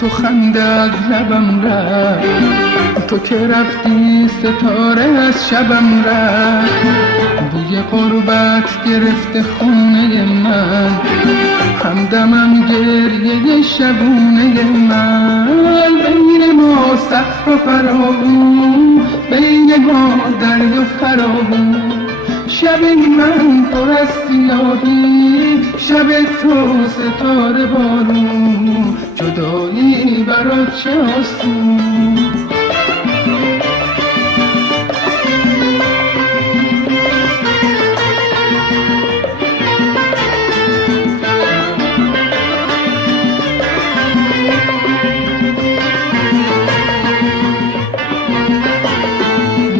تو خنده از لبم رفت، تو که رفتی ستاره از شبم رفت. بوی غربت گرفته خونه من، همدمم گریه شبونه من. بین ما صخر و فراغون، بین ما دریا فراغون. شب من پر از سیاهی، شب تو ستاره بارون. جدایی برا چه آسون.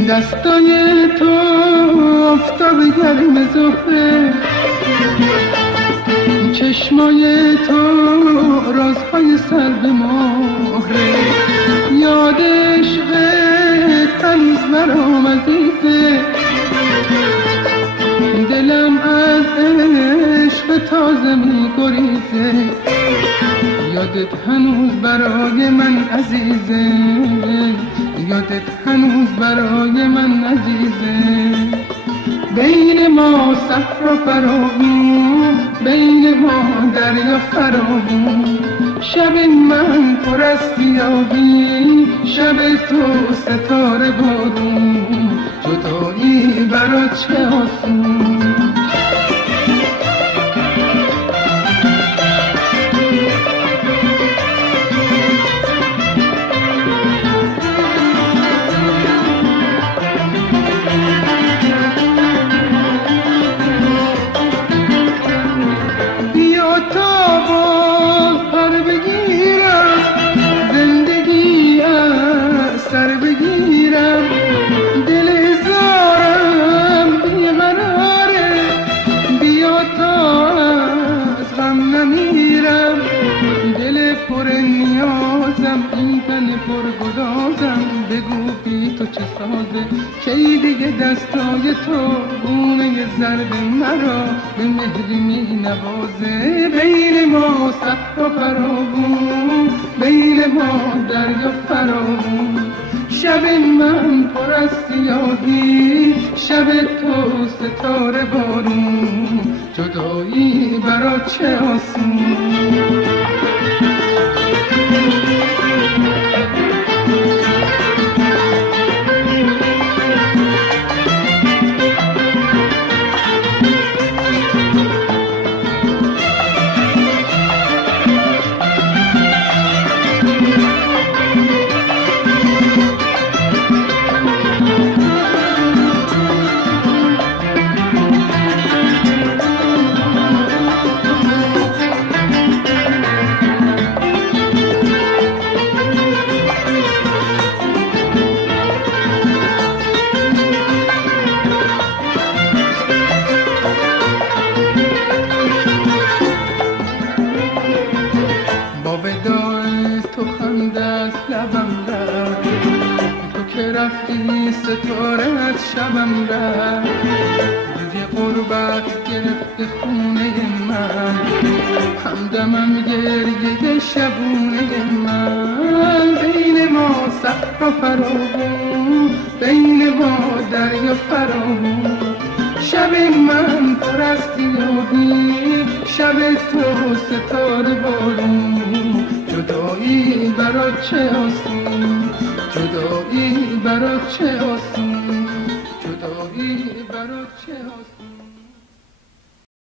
دستای تو آفتاب گرم زهره، چشمای تو رازهای سرد مهره. یاد عشقت هنوز برام عزیزه، دلم از عشق تازه می‌گریزه. یادت هنوز برای من عزیزه، یادت هنوز برای من عزیزه. بین ما صحرا فراغون، بین ما دریا فراغون. شب من پر از سیاهی، شب تو ستاره بارون. جدایی برا چه آسون. بگو بی تو چه سازه، کی دیگه دستای تو گونه زرد مرا به مهری می نوازه. بین ما صحرا فراغون، بین ما دریا فراغون. شب من پر از سیاهی، شب تو ستاره بارون. جدایی برا چه آسون. رفتی ستاره از شبم رفت. بوی غربت گرفته خونه من، همدمم گریه شبونه من. بین ما صحرا فراغون، بین ما دریا فراغون. شب من پر از سیاهی، شب تو ستاره بارون. جدایی برا چه آسون، جدایی برا چه آسون.